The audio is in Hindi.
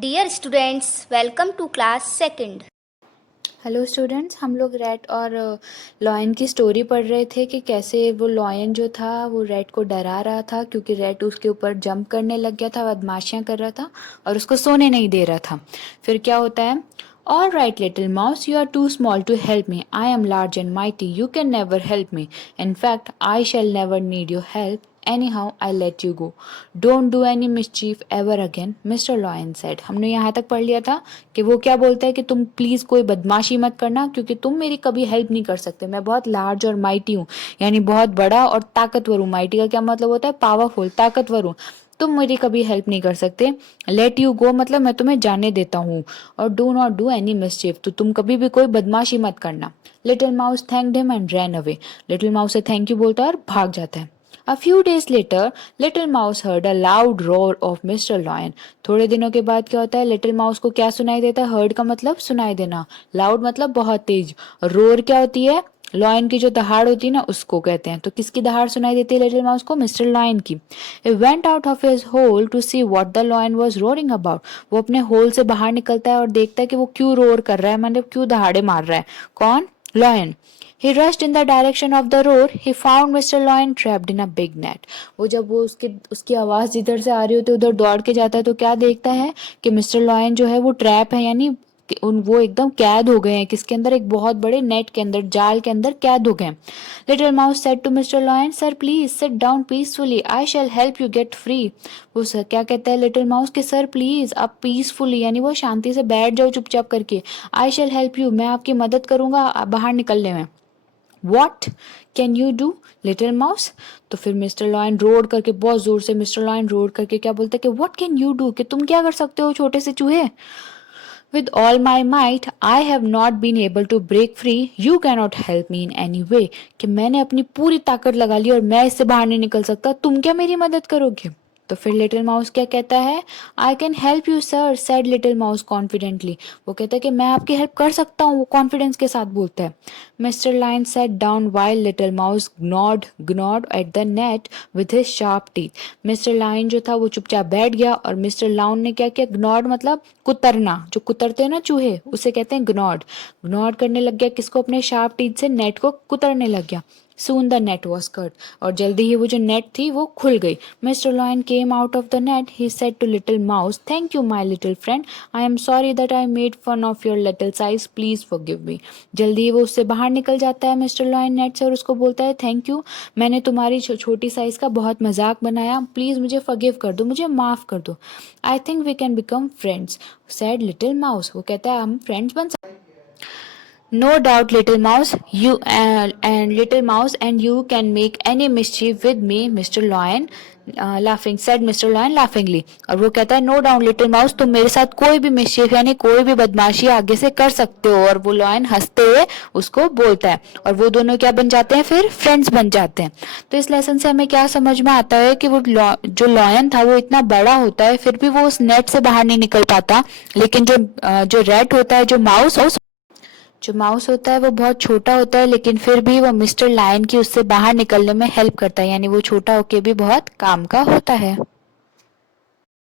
Dear students, welcome to class second. Hello students, हम लोग रैट और लॉयन की स्टोरी पढ़ रहे थे कि कैसे वो लॉयन जो था वो रैट को डरा रहा था क्योंकि रैट उसके ऊपर जंप करने लग गया था, बदमाशियां कर रहा था और उसको सोने नहीं दे रहा था। फिर क्या होता है? All right little mouse, you are too small to help me, I am large and mighty, you can never help me, in fact I shall never need your help, anyhow I let you go, don't do any mischief ever again, Mr. Lion said। हमने यहाँ तक पढ़ लिया था कि वो क्या बोलता है कि तुम प्लीज़ कोई बदमाशी मत करना क्योंकि तुम मेरी कभी हेल्प नहीं कर सकते, मैं बहुत लार्ज और माइटी हूँ, यानी बहुत बड़ा और ताकतवर हूँ। माइटी का क्या मतलब होता है? पावरफुल, ताकतवर हूँ। तुम मेरी कभी हेल्प नहीं कर सकते। लेट यू गो मतलब मैं तुम्हें जाने देता हूँ, और do not do any mischief, तो तुम कभी भी कोई बदमाशी मत करना। Little mouse thanked him and ran away. Little mouse से थैंक यू बोलता है और भाग जाता है। A few days later, Little Mouse heard a loud roar of Mr. Lion। थोड़े दिनों के बाद क्या होता है? लिटिल माउस को क्या सुनाई देता है? हर्ड का मतलब सुनाई देना, लाउड मतलब बहुत तेज, रोर क्या होती है? लॉयन की जो दहाड़ होती है ना, उसको कहते हैं। तो किसकी दहाड़ सुनाई देती है लिटिल माउस को? मिस्टर लॉयन की। He went out of his hole to see what the lion was roaring about। वो अपने होल से बाहर निकलता है और देखता है कि वो क्यों रोर कर रहा है, मतलब क्यों दहाड़े मार रहा है। कौन? Lion. He rushed in the direction of the roar. He found Mr. Lion trapped in a big net। वो जब वो उसकी आवाज़ जिधर से आ रही होती है उधर दौड़ के जाता है तो क्या देखता है कि मिस्टर लॉयन जो है वो ट्रैप है, यानी वो एकदम कैद हो गए हैं। किसके अंदर? एक बहुत बड़े नेट के अंदर, जाल के अंदर कैद हो गए हैं। Little mouse said to mister lion, sir please sit down peacefully, I shall help you get free. वो सर क्या कहता है लिटिल माउस के? सर प्लीज आप पीसफुली, यानी वो शांति से बैठ जाओ चुपचाप करके। आई शैल हेल्प यू, मैं आपकी मदद करूंगा बाहर निकलने में। What can you do little mouse? तो फिर मिस्टर लॉयन रोड करके, बहुत जोर से मिस्टर लॉयन रोड करके क्या बोलते हैं कि व्हाट कैन यू डू, कि तुम क्या कर सकते हो छोटे से चूहे? With all my might I have not been able to break free, you cannot help me in any way. कि मैंने अपनी पूरी ताकत लगा ली और मैं इससे बाहर नहीं निकल सकता, तुम क्या मेरी मदद करोगे? तो फिर लिटिल माउस क्या कहता है? I can help you sir, said little mouse confidently. वो कहता है कि मैं आपकी हेल्प कर सकता हूँ, वो कॉन्फिडेंस के साथ बोलता है। Mister line set down while little mouse gnawed at the net with his sharp teeth. Mister line जो था वो चुपचाप बैठ गया और मिस्टर लाउन ने क्या किया? gnawed मतलब कुतरना, जो कुतरते हैं ना चूहे, उसे कहते हैं gnawed करने लग गया। किसको? अपने शार्प टीथ से नेट को कुतरने लग गया। Soon the net was cut, और जल्दी ही वो जो नेट थी वो खुल गई। Mister lion came out of the net. He said to little mouse, thank you my little friend, I am sorry that I made fun of your little size, please forgive me। जल्दी ही वो उससे बाहर निकल जाता है मिस्टर लॉयन नेट से, और उसको बोलता है थैंक यू, मैंने तुम्हारी छोटी साइज का बहुत मजाक बनाया, प्लीज मुझे फॉरगिव कर दो, मुझे माफ कर दो। I think we can become friends, said little mouse. वो कहता है हम फ्रेंड्स बन सकते। No doubt, little mouse, you and little mouse and you can make any mischief with me, Mr. Lion, laughing said Mr. Lion laughingly। और वो कहता है नो डाउट लिटिल माउस, तुम मेरे साथ कोई भी मिस्चीफ यानी कोई भी बदमाशी आगे से कर सकते हो। और वो लॉयन हंसते हुए उसको बोलता है, और वो दोनों क्या बन जाते हैं? फिर फ्रेंड्स बन जाते हैं। तो इस लेसन से हमें क्या समझ में आता है कि वो जो लॉयन था वो इतना बड़ा होता है फिर भी वो उस नेट से बाहर नहीं निकल पाता, लेकिन जो रेड होता है, जो माउस होता है वो बहुत छोटा होता है, लेकिन फिर भी वो मिस्टर लायन की उससे बाहर निकलने में हेल्प करता है, यानी वो छोटा होके भी बहुत काम का होता है।